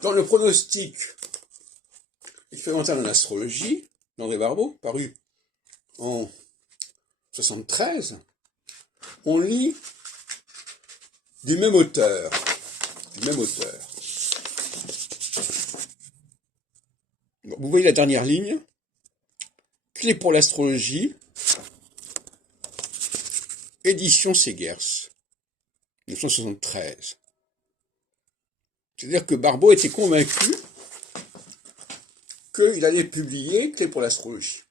Dans le pronostic expérimental en astrologie, d'André Barbeau, paru en 1973, on lit du même auteur. Bon, vous voyez la dernière ligne. Clé pour l'astrologie, édition Segers, 1973. C'est-à-dire que Barbeau était convaincu qu'il allait publier Clé pour l'astrologie.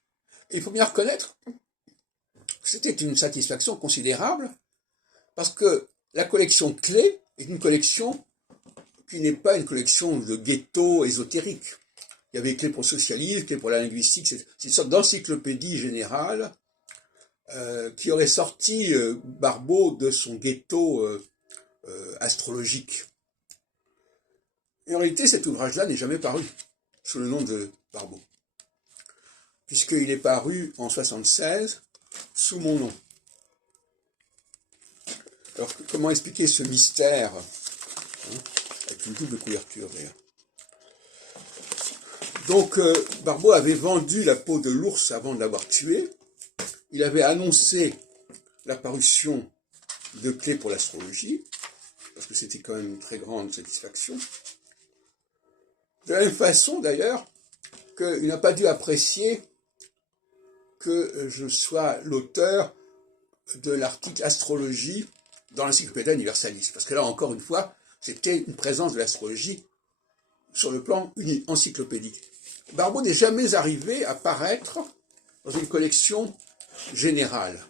Et il faut bien reconnaître que c'était une satisfaction considérable, parce que la collection Clé est une collection qui n'est pas une collection de ghetto ésotérique. Il y avait Clé pour le socialisme, Clé pour la linguistique, c'est une sorte d'encyclopédie générale qui aurait sorti Barbeau de son ghetto astrologique. Et en réalité, cet ouvrage-là n'est jamais paru sous le nom de Barbeau, puisqu'il est paru en 1976 sous mon nom. Alors, comment expliquer ce mystère, avec une double couverture d'ailleurs. Donc, Barbeau avait vendu la peau de l'ours avant de l'avoir tué. Il avait annoncé la parution de Clé pour l'astrologie, parce que c'était quand même une très grande satisfaction. De la même façon, d'ailleurs, qu'il n'a pas dû apprécier que je sois l'auteur de l'article Astrologie dans l'Encyclopédia Universalis. Parce que là, encore une fois, c'était une présence de l'astrologie sur le plan encyclopédique. Barbeau n'est jamais arrivé à paraître dans une collection générale,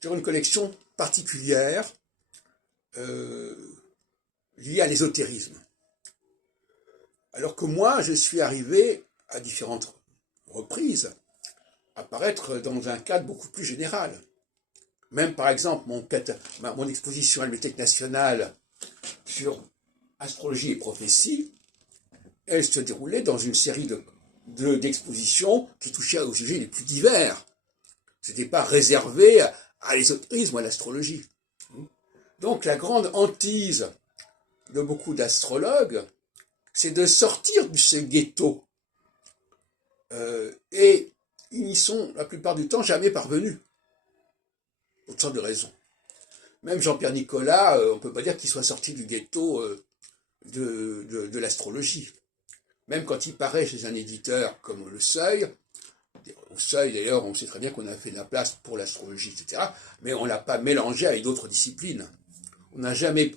sur une collection particulière liée à l'ésotérisme. Alors que moi, je suis arrivé à différentes reprises à paraître dans un cadre beaucoup plus général. Même par exemple, mon exposition à la Bibliothèque nationale sur astrologie et prophétie, elle se déroulait dans une série d'expositions qui touchaient aux sujets les plus divers. Ce n'était pas réservé à l'ésotérisme ou à l'astrologie. Donc la grande hantise de beaucoup d'astrologues, c'est de sortir de ce ghetto. Et ils n'y sont, la plupart du temps, jamais parvenus. Pour toutes sortes de raisons. Même Jean-Pierre Nicolas, on ne peut pas dire qu'il soit sorti du ghetto de l'astrologie. Même quand il paraît chez un éditeur comme Le Seuil, au Seuil d'ailleurs on sait très bien qu'on a fait de la place pour l'astrologie, etc., mais on ne l'a pas mélangé avec d'autres disciplines. On n'a jamais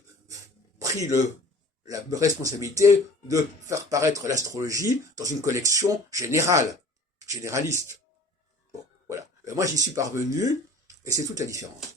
pris la responsabilité de faire paraître l'astrologie dans une collection généraliste. Bon, voilà. Moi j'y suis parvenu, et c'est toute la différence.